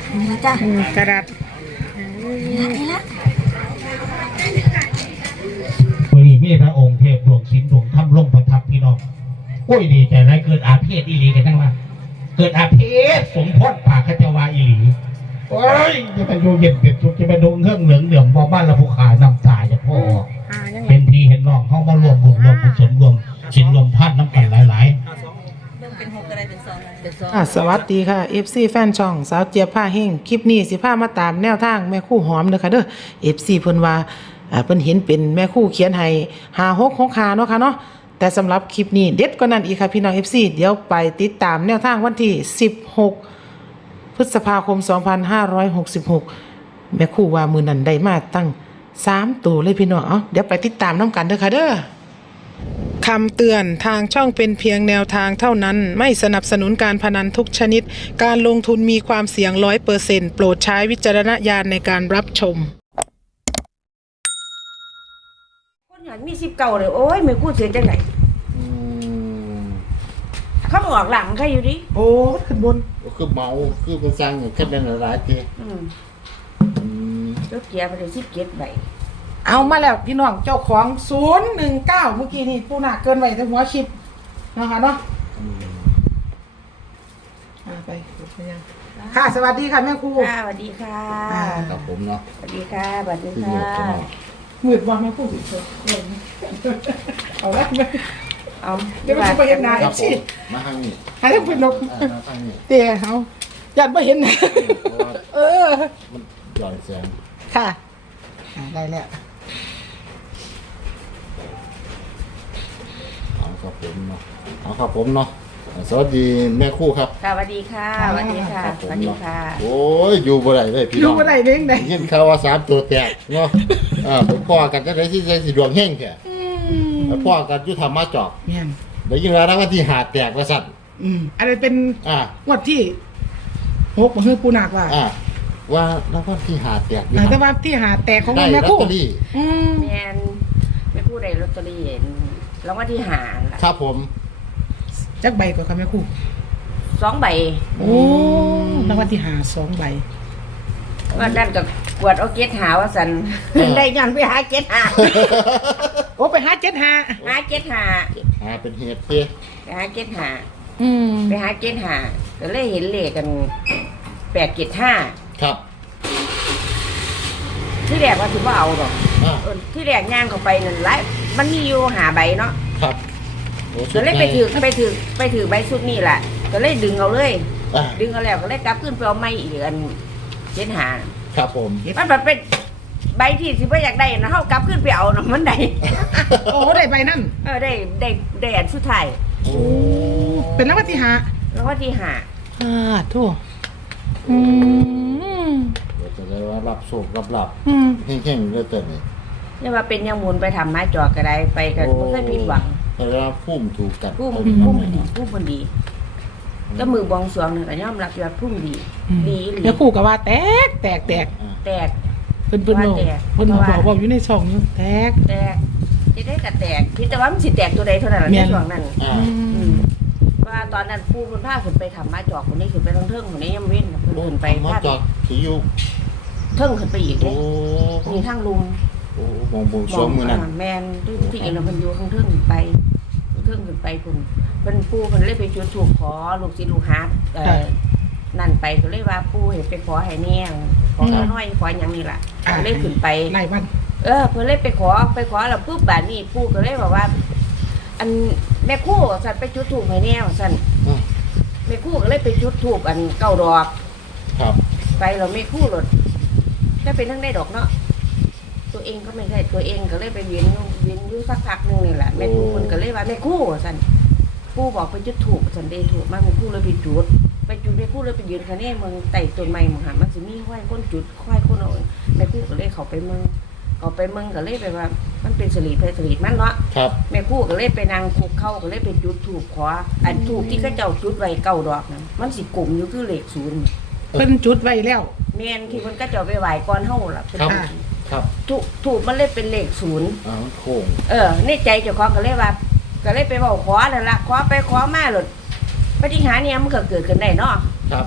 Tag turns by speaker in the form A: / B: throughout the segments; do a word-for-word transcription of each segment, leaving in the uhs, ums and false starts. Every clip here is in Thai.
A: นี่ละจ้ะ
B: กระดาษ
A: นี่ละ
C: บริเวณพระองค์เทพดวงศิลป์ดวงถ้ำล่มประทับพี่น้องโอ้ยดีใจไรเกิดอาเพศอีหลีกันทั้งว่าเกิดอาเพศสมพศป่าขจาวาอีหลีโอ้ยจะไปดูเย็นเป็ดสุดจะไปดูเครื่องเหลืองเหลืองบอบ้านละภูขาน้ำตาจะพ่อเป็นทีเห็นน้องเข้ามารวมบุญรวมกุศลรวมศิลรวมท่านน้ำกันหลายๆ
B: อ่ะสวัสดีค่ะ เอฟ ซี แฟนช่องสาวเจี๊ยบผ้าเฮงคลิปนี้สิพามาตามแนวทางแม่คู่หอมเด้อค่ะเด้อ เอฟ ซี เพิ่นว่าอ่าเพิ่นเห็นเป็นแม่คู่เขียนให้ห้าหกหกห้าเนาะค่ะเนาะแต่สำหรับคลิปนี้เด็ดกว่านั้นอีกค่ะพี่น้อง เอฟ ซี เดี๋ยวไปติดตามแนวทางวันที่สิบหกพฤษภาคมสองพันห้าร้อยหกสิบหกแม่คู่ว่ามื้อนั้นได้มาตั้งสามตัวเลยพี่น้องเอ้าเดี๋ยวไปติดตามนํกันเด้อค่ะเด้อคำเตือนทางช่องเป็นเพียงแนวทางเท่านั้นไม่สนับสนุนการพนันทุกชนิดการลงทุนมีความเสี่ยง ร้อยเปอร์เซ็นต์ โปรดใช้วิจารณญาณในการรับชม
A: คนหันมีสิบเก่าเลยโอ้ยไม่พูดเสียงจังไหนเขาบอกหลังใครอยู่ดิ
B: โอ้ขึ้นบน
D: คือเมาคือเป็นสร้างอย่างขึ้นเป็นอะไรที
A: รถเกียร์ไปเลยสิบเกียร์ใบ
B: เอามาแล้วพี่น้องเจ้าของศูนย์หนึ่งเก้าเมื่อกี้นี่ผู้หนักเกินไปแต่หัวคลิปนะคะเนาะไปค่ะสวัสดีค่ะแม่ครู
A: ค่ะสวัสดีค่ะ
D: ครับผมเนาะ
A: สวัสดีค่ะสวัสดีค่ะ
B: มืดว่าแม่ครูสิเชิญเอาละไหมเอาเดี๋ยวไปเห็นหน้าเอฟซี
D: มาทางนี้
B: ให้ท่านเป็นนกเตี๋ยเขาอยากไปเห็นหน้าเออ
D: มันหย่อนแสง
B: ค่ะได้แล้ว
D: เอาครับผมเนาะเอาครับผมเนาะสวัสดีแม่คู่ครับ
A: สวัสดีค่ะสวัสดีค่ะสวัสดีค่ะ
D: โอ้ยอยู่บ่ได้เลยพี่น้อง
B: อยู่บ่ได้เด้งได้
D: ยินข่าวว่าสามตัวแตกเนาะอ่าผมพ่อกันจะได้ที่ใจสิดวงเฮงแค่พ่อกันอยู่ทำมาจอก
B: เนี่ย
D: ได้ยินแล้วว่าที่หาแตกว่าสั่น
B: อืมอะไรเป็น
D: อ่
B: างวดที่หกมาคือปูนักว่า
D: อ่าว่าแล้วก็ที่หาแตกอยู่
B: แต่ว่าที่หาแตกของแม่คู่
A: อืมแม่แม่คู่ได้ลอตเตอรี่แล้วว่าที่หา
D: ครับผม
B: จักใบก่อนค่ะแม่คู่
A: สองใบ
B: โอ้แล้วว่าที่หาสองใบ
A: ว่านั่นกับกวดเอาเก็ตหาว่าสันได้ยันไปหาเก็ตหา
B: โอ้ไปหาเก็ตหา
A: หาเก็ตหา
D: หาเป็นเหตุเพื่อ
A: ไปหาเก็ตหา
B: อืม
A: ไปหาเก็ตหาก็เลยเห็นเลขกันแปดเก็ตห้า
D: ครับ
A: ที่แรกว่าถือว่าเอาหรอกที่แรกย่างเข้าไปนั่นไรมันมีอยู่หาใบเนาะ
D: ครับ
A: ก็เลยไปถือไปถือไปถือใบสุดนี่แหละก็เลยดึงเอาเลยดึงเอาแล้วก็เลยกลับขึ้นไปเอาไม้อีกอันเจ็ดหา
D: ครับผม
A: มันแบบเป็นใบที่สิว่าอยากได้นะเขากลับขึ้นไปเอานะมันได้
B: โอ้ได้ใบนั่น
A: เออได้ได้ได้อันสุดท้าย
B: โอ้เป็นแล้วว่าที่หา
A: แล้วว่าที่หา
B: อ่าทั่วอืม
D: จะได้ว่ารับโชครับรับเข่งๆเรื่อยๆนี่
A: นี่ว่าเป็นยังหมุนไปทำไม้จอกก็ได้ไปกันไม่เคยผิดหวัง
D: แต่ว่าพุ่มถูกกัด
A: พุ่มพุ่มดีพุ่มมันดีก็มือบองสวงหนึ่งแต่ย่อมรับยอดพุ่มดีดี
B: แล้วคู่กับว่าแตกแตกแตก
A: แตก
B: เพิ่นเพิ่นบอกเพิ่นบอกว่าอยู่ในช่องนึงแตก
A: แตกจะได้กับแตกคิดแต่ว่ามันสิแตกตัวใดเท่านั้นในช่วงนั้นว่าตอนนั้นผู้คนผ้าขึ้นไปทำไม้จอกคนนี้ขึ้นไปทั้งเทิงคนนี้ยังเว้นขึ้นไป
D: ไม้จอกขี่อยู่
A: เทิงขึ้นไปอีกเลยมีทั้งลุม
D: โอ้มองบงสวงมือนั่น
A: แมนที่ที่เองเราเป็นอยู่ข้างเทิงไปเทิงขึ้นไปคุณเป็นผู้คนเล่ไปจุดถูกขอลูกศิษย์ลูกหานั่นไปก็เลยว่าผู้เห็นไปขอให้เนี่ยขอน้อยขออย่างนี้แหละเล่ขึ้นไป
B: ไล่วัน
A: เออเพื่อเล่ไปขอไปขอแล้วปุ๊บแบบนี้ผู้ก็เลยบอกว่าอันแม่คู่สันไปจุดถูกให้แน่สันแม่คู่ก็เลยไปจุดถูกอันเก้าดอก
D: ครับ
A: ไปเราไม่คู่หลดก็เป็นทั้งได้ดอกเนาะตัวเองก็ไม่ใช่ตัวเองก็เลยไปเวียนเวียนอยู่สักพักนึงนี่แหละแม่คู่คนก็เลยว่าแม่คู่สันคู่บอกไปจุดถูกสันเดถูกมากแม่คู่เลยไปจุดไปจุดแม่คู่เลยไปยืนคะแนนเมืองไต่ต้นไม้มหันมันจะมีห้อยก้นจุดห้อยก้นเอาแม่คู่ก็เลยเขาไปเมืองเขาไปเมืองก็เลยไปว่ามันเป็นสลีเพสลีมันเนาะแม่คู่ก็เลยไปนางคุกเข้าก็เลยไปจุดถูกขวาอันถูกที่เขาเจ้าจุดไว้เก้าดอกนะมันสิกลุ่มอยู่คือเลขศูนย์
B: เป็นจุดไว้แล้ว
A: เมนที่มันก็จะไปไหวก้อนเท่าล่ะเป็น
D: ครับ
A: ถูกถูกมันเลยเป็นเลขศูนย์
D: อ่าโค้ง
A: เออในใจเจ้าของก็เลยว่าก็เลยไปบอกขอนั่นละขอไปขอมาหลุดปฏิหารเนี่ยมันก็เกิดขึ้นได้เนาะ
D: ครับ
A: ม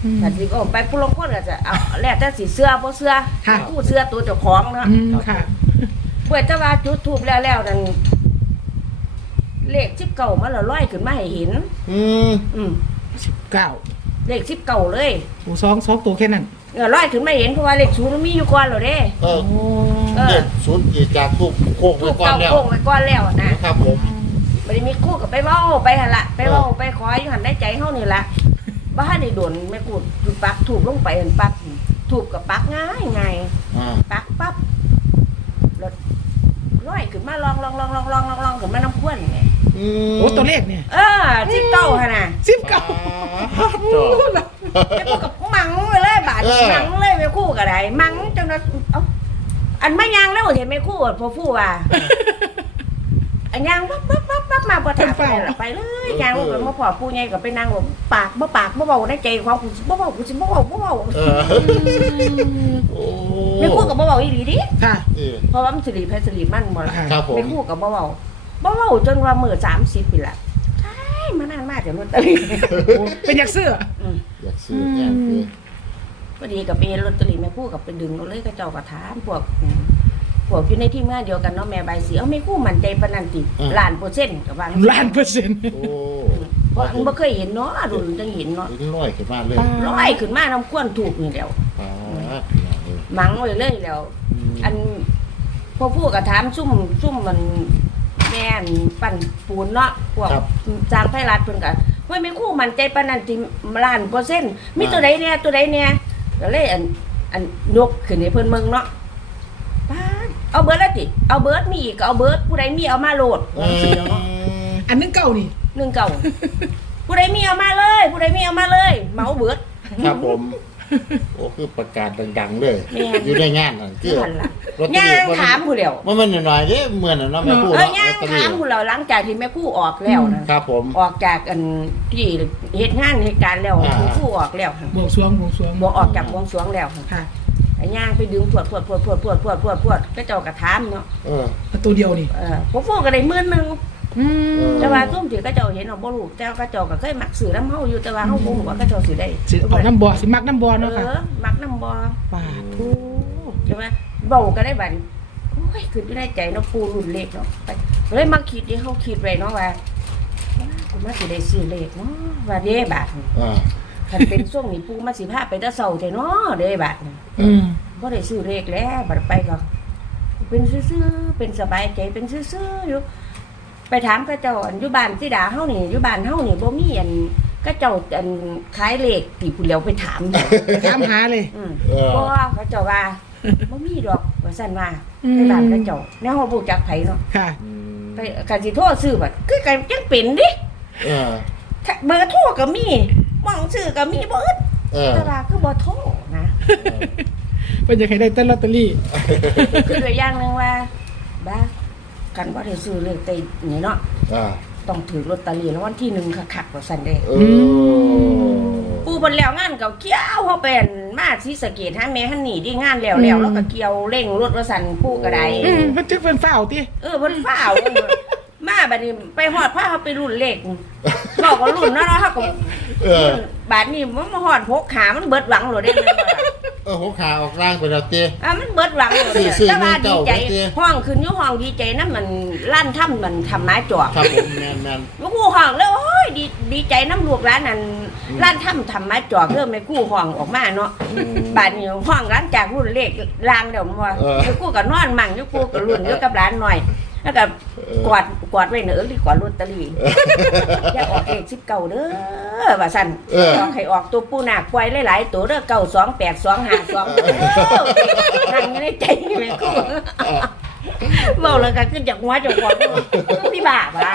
B: อืม
A: แต่สิก็ไปผู้ลางคนก็จะเอาแล้วแต่สิเสื้อบ่เสื้อ
B: ค่ะ
A: ผู้เสื้อตัวเจ้าของเนาะ
B: อืมค่ะ
A: เพื่อจะว่าจุดทูบแล้วแล้วนั่นเลขสิบเก้ามันละร้อยขึ้นมาให้เห็น
D: อืม
A: อืม
B: เก้า
A: เลขสิบเก้าเลย
B: โอ้สองสองตัวแค่นั้น
A: เออร้อยขึ้นมาเห็นเพราะว่าเลขศูนย์มันมีอยู่ก่อนแล้วเด้
D: เออ
B: โอ้
A: เออ
D: เด็กศูนย์กี่จากทุกโค้ง
A: ทู
D: ไว้
A: บ
D: ก่อน
A: เก้า
D: แล้ว
A: โค้งไว้ก่อนแล้วนะ
D: นะครับผม
A: บ่ได้มีคู่กับไปเว้าไปหั่นละไปเว้าไปขออยู่หั่นได้ใจเฮานี่ล่ะบ่ทันได้โดนแม่กูจุดปักถูกลงไปหั่นปักถูกกับปักง่ายง่าย
D: อ่า
A: ปักปั๊บรถร้อยขึ้นมาลองลองลองลองลองลองลองขึ้นมาน้ำข้วนนี่
D: อืม
B: โอ้ตัวเลขเนี่ย
A: เออสิบเก้าหั่นน่ะ
B: สิบเก้า
D: จอ
A: แม่กูกับมังไปเลยบาด
D: เออ
A: มังเลยแม่คู่ก็ได้มังจังนั้นเอ้าอันไม่ยางแล้วเห็นแม่คู่พอพูดว่าอันยางปั๊บปั๊บปั๊บปั๊บมาบ่ถามไปละไปเลยยางว่ามาพอผู้ใหญ่ก็ไปนั่งว่าปากบ่ปากบ่เว้าในใจความกูสิบ่เว้ากูสิบ่เว้าบ่เว้า
D: เออโอ้
A: แม่คู่ก็บ่เว้าอีหลีดิ
B: ค่ะ
D: เออ
A: เพราะว่ามันสิริแพสิริมันบ่ล่ะ
D: ครับผม
A: แม่คู่ก็บ่เว้าบ่เว้าจนว่ามื้อสามสิบปีละใช่มานานมากแต่ลอตเตอรี่
B: โอ้เป็นอยากเสื้อ
A: อืม
D: อยากซื้อเนี่ยคือ
A: พอดีกับไปเห็นลอตเตอรี่แม่คู่กับไปดึงเอาเลยก็เจ้าก็ถามพวกอืมพวกอยู่ในทีมงานเดียวกันเนาะแม่ใบสีเอาแม่คู่มั่นใจปานนั้นติล้านเปอร์เซ็นต์ก็ว่า
B: ล้านเปอร์เซ็นต์
D: โอ้
A: เพราะบ่เคยเห็นเนาะรุ่นจังเห็นเนาะ
D: เห็นร้อยขึ้นมาเลย
A: ร้อยขึ้นมาน้ำข้วนถูกนี่แหล้ว
D: อ่า
A: มังไว้เลยแล้ว อันพอพูดก็ถามซุ่มซุ่มมันแม่นปั่นปูนเนาะพวกจางไทยรัฐเพิ่นก็เฮ้ยแม่คู่มั่นใจปานนั้นติล้านเปอร์เซ็นต์มีตัวใดเนี่ยตัวใดเนี่ยก็เลยอันอันยกขึ้นให้เพิ่นเบิ่งเนาะป๊าดเอาเบิร์ดแล้วติเอาเบิร์ดมีอีกก็เอาเบิร์ดผู้ใดมีเอามาโหลด
D: เอ
A: ว่าสิเนาะ
B: อันนึงเก้านี่
A: หนึ่งเก่า ผู้ใดมีเอามาเลยผู้ใดมีเอามาเลยเมาเบิร์ด
D: ครับผม โอ้คือประกาศดังๆเลย
A: แม่น
D: อยู่ในงานนั่นคือ
A: นั่นล่ะ
D: ลอตเตอรี่
A: ย่างถามผู้เดียว
D: มันมันหน่อยๆเด้เหมือนน่ะเนาะแม่พูด
A: เออ
D: เนาะ
A: ย่าง
D: ลอตเตอรี่
A: ถามผู้เราหลังจากที่แม่คู่ออกแล้วนะครับ
D: ผม
A: ออกจากอันที่เหตุงานเหตุการณ์แล้ว
D: อ่า
A: แม่คู่ออกแล้วค่ะ
B: บวกสวงบวกสวง
A: บ่ออกจากวงสรวงแล้วค่ะ
B: ค่ะ
A: ไอ้ย่างไปดึงพวดพวดพวดพวดพวดพวดพวดพวดก็เจ้ากระถามเนาะ
D: เออ
B: เอาตัวเดียวนี่
A: เออพวกพวกก็ได้หมื่นหนึง
B: อืม
D: เออ
A: แต่ว่าซุ่มที่ก็เจ้าเห็นเอาบ่รู้แต่ว่าก็เจ้าก็เคยมักซื้อน้ำเฮาอยู่แต่ว่าเฮาบ่ฮู้ว่าก็เจ้าสิได้
B: สิเอาน้ำบ่อสิมักน้ำบ่อ
A: เอ
B: เนาะค่ะ
A: อมักน้ำบ่
B: ปาดทู
A: ใช่ไหมเบาก็ได้บัดนี้โอ้ยคืออยู่ในใจเนาะปูรุ่นเล็กเนาะไปเลยมาคิดที่เขาคิดไว้เนาะว่าว่ากูมาสิได้ซื้อเลขเนาะว่าเด้บาทนี่
D: อ่า
A: คันเป็นช่วงนี้ปูมาสิพาไปแตะเซาแต่เนาะเด้บาทนี่
B: อืม
A: บ่ได้ซื้อเลขแล้วบัดไปก็เป็นซื่อๆเป็นสบายใจเป็นซื่อๆอยู่ไปถามเขาเจ้าอันอยู่บ้านสิดาเฮานี่อยู่บ้านเฮานี่บ่มีอันก็เจ้าอันขายเลขที่ผู้เหลียวไปถามอยู่
B: ถามหาเลย
A: อืม
D: เออ
A: บ่เขาเจ้าว่าบ่มีดอกว่าซั่นว่า
B: อืม
A: ในบ้านเขาเจ้าแนวเฮาบ่จักไผเนาะ
B: ค่ะ
D: อืม
A: ไปกันสิโทรซื้อบัดคือกันจังเป็นดิ
D: เออ
A: เบอร์โทรก็มีหม่องซื้อก็มีบ่อึด
D: เออ
A: แต่ว่าคือบ่โทรนะ
B: เพิ่นจะให้ได้แต่ลอตเตอรี่
A: คือตัวอย่างหนึงว่าบ้ากันบ่ได้ซื้อเลขแต่นี่เนาะ
D: อ่า
A: ต้องถือลอตเตอรี่รางวัลที่หนึ่งคักๆว่าซั่นเด้
D: เออ
A: ปู่เพิ่นแล้วงานก็เกี่ยวเฮาเป็นมาศรีสะเกษหาแม่หันนี่ดิงานแล้วแล้วแล้วก็เกี่ยวเร่งรถว่าซั่นปู่ก็ได้
B: อืมเพิ่นจึกเพิ่นฝ้าวติ
A: เออเพิ่นฟ้าวมาบัดนี้ไปฮอดพาเฮาไปรุ่นเลขบอกว่ารุ่นเนาะเนาะเฮาก็
D: เออ
A: บัดนี้มันมาฮอดหกขามันเบิดหวังโลดเด้แม่นบ่ล่ะ
D: เออหัวขาออกร่างไปแล้วเต้
A: อ่ะมันเบิดหวังโลดเด้
D: ซื้อ
A: แต่ว่า
D: ซื้
A: ดี
D: อ
A: ใจ
D: เงินเก่าไว้สิ
A: ห้องขึ้นอยู่ห้องดีใจนำมันลั่นถ้ำมันทำไม้จอก
D: ครับผมแมนแมน
A: ลูกกู้ห้องแล้วโอ้ยดีดีใจน้ำลูกร้านนั่นร้านถ้ำทำไม้จอกเริ่มไม่กู้ห้องออกมาเนาะบ้านนี้ห้องร้านจากรุ่นเล็กลางเดี๋ยวมันว่าลูกกู้ก็นอนมั่งลูกกู้ก็รุ่นอยู่กับร้านหน่อยแล้วก็กวาดกวาดไว้เหนือหรือกวาดลอตเตอรี่อย่าออกเลขสิบเก้าเด้อว่าสั่นออกให้ออกตัวปูหนักควายหลายๆตัวเด้อเก้าสองแปดสองห้าสองนั่งอยู่ในใจแม่กู้เมาแล้วก็ขึ้นจากหัวจากหัวพี่บ้าบ้า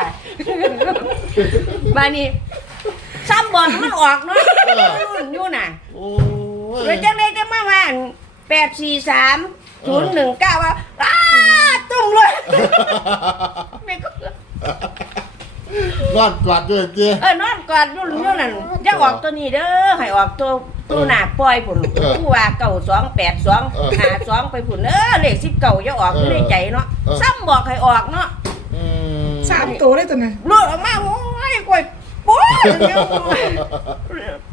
A: บ้านี้ซ้ำบอลมันออกเนาะรุ่นอยู่น่ะ
D: โอ้ย
A: เลยจังเลยจังมาว่าแปดสี่สามศูนย์หนึ่งเก้าว่าอ้าตุ้งเลยแม่ก็
D: รอดกอดด้วยเต้
A: เออนอนกอดรุ่นอยู่นั่นจะออกตัวนี้เด้อให้ออกตัวตัวหนักปล่อยผุนผู้ว่าเก่าสองแปดสองหาสองไปผุนเออเลขสิบเก่าจะออกอยู่ในใจเนาะซ้ำบอกให้ออกเนาะ
D: อืม
B: สามตัวได้ตัวไหน
A: หลุดออกมาโอ้ยกล้วยโป๊ะ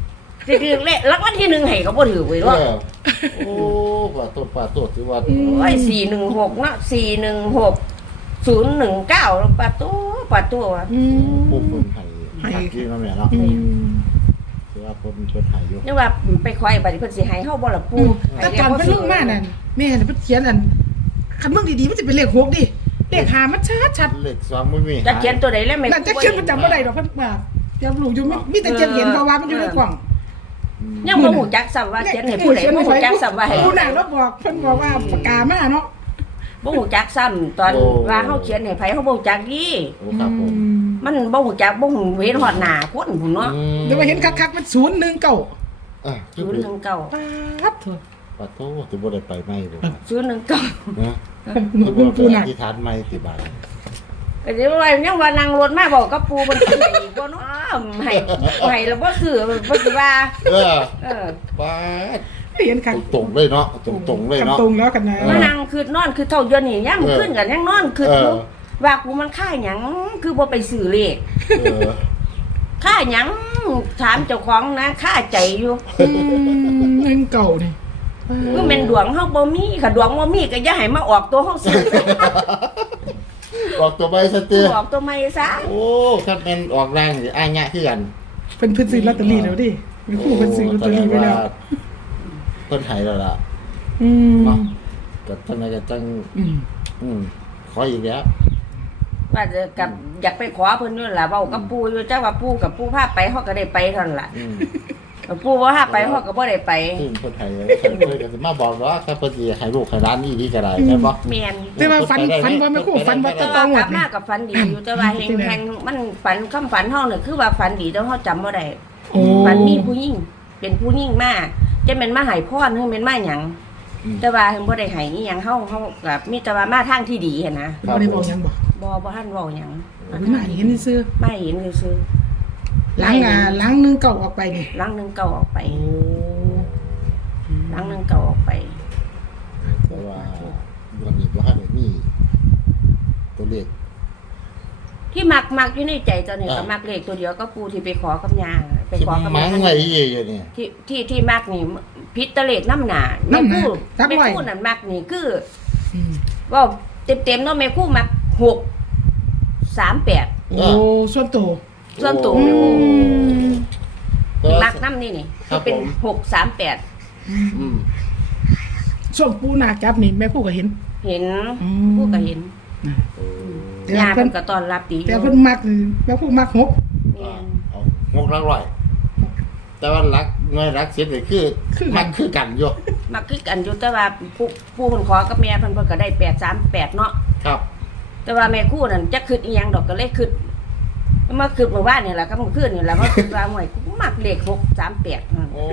A: สิถือเลขรางวัลที่หนึ่งให้ก็บ่ถือไว้
D: เอ
A: เนาะ
D: อโอ้ป่าโตป่าโตถือว่า
A: โอ้ยสี่หนึ่งหกเนาะสี่หนึ่งหกศูนย์หนึ่งเก้าปะตัวปะตัว
B: อืม
D: ผู้คนไทยหักจริงแล้วแม่เนาะ
B: อืม
D: ถือว่าคนคนไทยอยู่
A: นี่ว่าไปคอยบัดนี้เพิ่นสิให้เฮาบ่ล่ะปู่
B: แต่การเพิ่นลงมานั่นแม่น่ะเพิ่นเขียนอันคันเบิ่งดีๆมันจะเป็นเลขหกดิเลขห้ามันชัดชัด
D: เลขสองไม่มี
A: จะเขียนตัวใดแล้วแม่
B: นั่นจะเขียนมันจำบ่ได้ดอกเพิ่นว่าเดี๋ยวรู้อยู่มีมีแต่เขียนเห็นเพราะว่ามันอยู่ในกล่อง
A: ยังบ่ฮู้จักซ้ำว่าเขียนให้ผู้ใดบ่ฮู้จักซ้ำว่าให้
B: ผู้น่ะเราบอกเพิ่นบอกว่าปากกามาเนาะ
A: บ่ฮู้จักซ้ำตอนว่าเฮาเขียนให้ไผเฮาบ่ฮู้จักดี
D: โอ้ครับผม
A: มันบ่ฮู้จักบ่ฮู้เห็นฮอดหน้าคนพุ่นเนาะ
B: เดี๋ยวมาเห็นคักๆมันศูนย์หนึ่งเก้า
D: อ่ะคือ
A: ศูนย์หนึ่งเก้า
B: ปั๊บเถอะ
D: ป่าโตถือว่าได้ไปไหมบ่
A: ศูนย์หนึ่งเก้า
D: นะ
B: หนู
D: ถือ
B: ปู
D: ว่า
B: น่ะ
D: ที่ฐานไม่ติบาท
A: ก็สิว่ายังว่านั่งรถมาบอกกับปู่เพิ่นสิให้อีกบ่เนาะให้ให้แล้วบ่ซื้อบ่สิว่า
D: เออ
A: เออ
D: ป้าด
B: เห็นคัก
D: ตรงๆเลยเนาะตรงๆเลยเนาะ
B: ตรงแล้วกันนะ
A: มานั่งคือนอนคือเท่าเดี๋ยวนี้ยังขึ้นกันยังนอนคืออยู่
D: เออ
A: ว่ากูมันค่าหยังคือบ่ไปซื้อเลข
D: เออ
A: ค่าหยังถามเจ้าของนะค่าใจอยู่
B: อืมหนึ่งเก้านี่
A: คือแม่นดวงเฮาบ่มีค่ะดวงบ่มีก็อย่าให้มาออกตัวเฮาซื้อ
D: ออกตัวใบสเตีย
A: ออกตัวใหม่ซะ
D: โอ้คันเป็นออกแรงนี่อ้ายยะคือกัน
B: เป็นเพิ่นซื้อลอตเตอรี่แล้วดิมีคู่เพิ่นซื้อลอตเตอรี่ไว้แล้ว
D: เพิ่นไทยแล้วล่ะ
B: อืม
D: เนาะก็ทั้งนั้นก็จัง
B: อืม
D: อืมขออีกแล้ว
A: ว่าจะกับอยากไปขอเพิ่นอยู่ล่ะเว้ากับปู่อยู่จักว่าปู่กับปู่พาไปเฮาก็ได้ไปเท่านั้นล่ะ
D: อืม
A: ปู่บ่พาไปเฮาก็บ่ได้ไป
D: ซึ่งเพิ่นไทยแล้วเพิ่นเพิ่นก็สิมาบอกว่าถ้าเพิ่นสิให้ลูกให้ร้านนี่ดีก็ได้ใช่บ่
A: แม่น
B: แต่ว่าฝันฝันว่าแม่คู่ฝันว่า
A: แต่
B: จะ
A: ว่า
B: ต้อง
A: ก
B: หม
A: ลั
B: ด
A: บ
B: นี่
A: มากับฝันดีอยู่แต่ว่าแฮงๆมันฝันคำฝันเฮาเนี่ยคือว่าฝันดีแต่เฮาจำบ่ได้
B: โอ้
A: ฝันมีผู้หญิงเป็นผู้หญิงมาจะเป็นมาให้พรหรือเป็นมาหยังแต่ว่าเพิ่นบ่ได้ให้อีหยังเฮาเฮาก็มีแต่ว่ามาทางที่ดีหันนะ
B: บ่ได้บอกหยังบอก
A: บ่บ่ทันเว้าหยัง
B: บ่มาเห็นซื่อ
A: ไม่เห็นซื่อ
B: หลังอ่าหลังหนึงเก้าออกไปนี่
A: ๆหลังหนึงเก่าออกไป
B: โอ้
A: หลังหนึงเก่าออกไป
D: แต่ว่าวันนี้บ่ทันได้มีตัวเลข
A: ที่มักมักอยู่ในใจตอนนี้
D: อ่า
A: ก็มักเลขตัวเดียวก็ปูที่ไปขอกับยาไป
D: ที่
A: ขอกับ
D: มั
A: ยาง
D: ไว้อยู่นี่
A: ที่ที่ที่มักนี่พิษตะเลขน้ำหนาแม่คู่แม่คู่นั่นมักนี่คือ
B: อืม
A: ว่าเต็มๆเนาะแม่คู่มักหกสามแปด
B: โอ้ส่วนตัว
A: ส่วนตัว
B: อื
A: แม่คู่
B: ม
D: แต่ว่า
A: มักน้ำนี่นี่
D: ครั
A: คื
D: บ
A: อเป็น
D: ผม
A: หกสามแปด
D: อืม
B: ส่วนปูนาจับนี่แม่คู่ก็เห็น
A: เห็น
B: อืม
A: ผู้ก็เห็น
B: แต่
A: ยา
B: เพิ่
A: เพิ่
B: น
A: นก็ต้อนรับดีอยู่
B: แต่เพิ่นมักนี่แม่คู่มักหก
A: แม่น
D: เอางกรักร้อย แต่ว่ารักหน่วยรักเสียนี่คือมันคือกันอยู่
A: มักคือกันอยู่แต่ว่าผู้ผู้เพิ่นขอกับแม่เพิ่นเพิ่นก็ได้แปดสามแปดเนาะ
D: ครับ
A: แต่ว่าแม่คู่นั่นจะคิดอีหยังดอกก็เลยคิดเมื่อคืนเมื่อวานนี่แหละก็เมื่อคืนนี่แหละว่าคิดว่าหวยกูมักเลขหกสามแปด
D: โอ้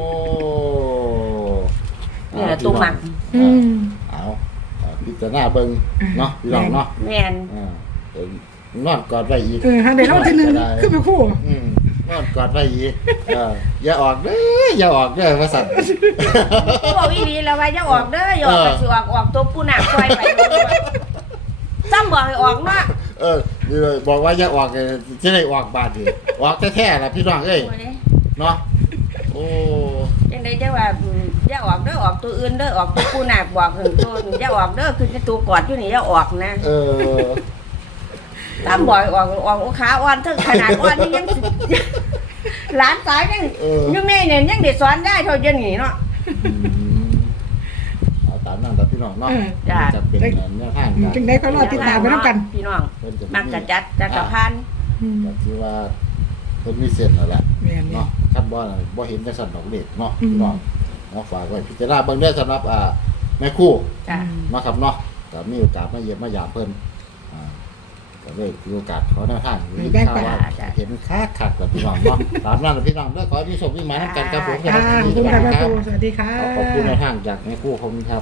A: นี่แหละตัวมัก
B: อืม
D: เอาเอาพิจารณาเบิ่งเนาะพี่น้องเนาะ
A: แม่น
D: อ่าเดี๋ยวนอนกอดไว้อีก
B: เออหันได้รางวัลที่หนึ่งคือแม่คู่
D: อืมนอนกอดไว้อีกเอออย่าออกเด้ออย่าออกเด้อว่าสั่น
A: กูบอกอีหลีแล้วว่าอย่าออกเด้ออย่าออก
D: เออ
A: ก็สิออกออกตัวผู้หนักคอยไปซ้ำบอกให้ออกเนาะ
D: เออนี่เลยบอกว่าอย่าออกเลยจะได้ออกบาดดีออกแท้ๆล่ะพี่น้องเอ้ยเนาะโอ้
A: จังได๋จะว่าอืมอย่าออกเด้อออกตัวอื่นเด้อออกตัวผู้หนักบอกถึงตัวนี่อย่าออกเด้อคือตัวกอดอยู่นี่อย่าออกนะ
D: เออ
A: ตามบ่อยออกออกขาอ่อนถึงขนาดอ่อนนี่ยังสิหลานสาวยัง
D: เออ
A: อยู่แม่เนี่ยยังได้สอนได้เท่าเดี๋ยวนี้เนาะ
D: อืมเอาตามนั้นแต่พี่น้องเนาะ
A: จ้ะ
D: จะเป็นแนวทางการ
B: จังได๋ก็รอติดตามไปนํกัน
A: พี่น้อง
D: เพิ่นจะ
A: มักกะจัดจักรพันธ์
B: อืม
D: ก็คือว่าเพิ่นมีเส้นแล้วแหละ
B: แม่นนี่
D: เนาะคันบ่น่ะบ่เห็นจังซั่นดอกเด็กเนาะ
B: อืม
D: พี่น้องเอาฝากไว้พิจารณาเบิ่งเด้อสำหรับอ่าแม่ครู่
A: จ้ะ
D: เนาะครับเนาะก็มีโอกาสมาเยี่ยมมายามเพิ่นอ่าก็เลยมีโอกาสขอแนวทางมีข่าวว่าเห็นคักคักกับพี่น้องเนาะตามนั้นล่ะพี่น้องเด้อขอให้มีโชคมีหมายนำกันครับผม
B: อ่าขอบคุณค่ะแม่คู่สวัสดีค่ะ
D: ขอบคุณแนวทางจากแม่ครู่ผมครับ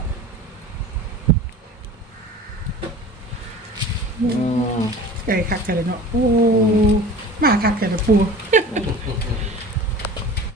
D: อืม
B: ไก่คักแค่เลยเนาะโอ้มาคักแค่ละปู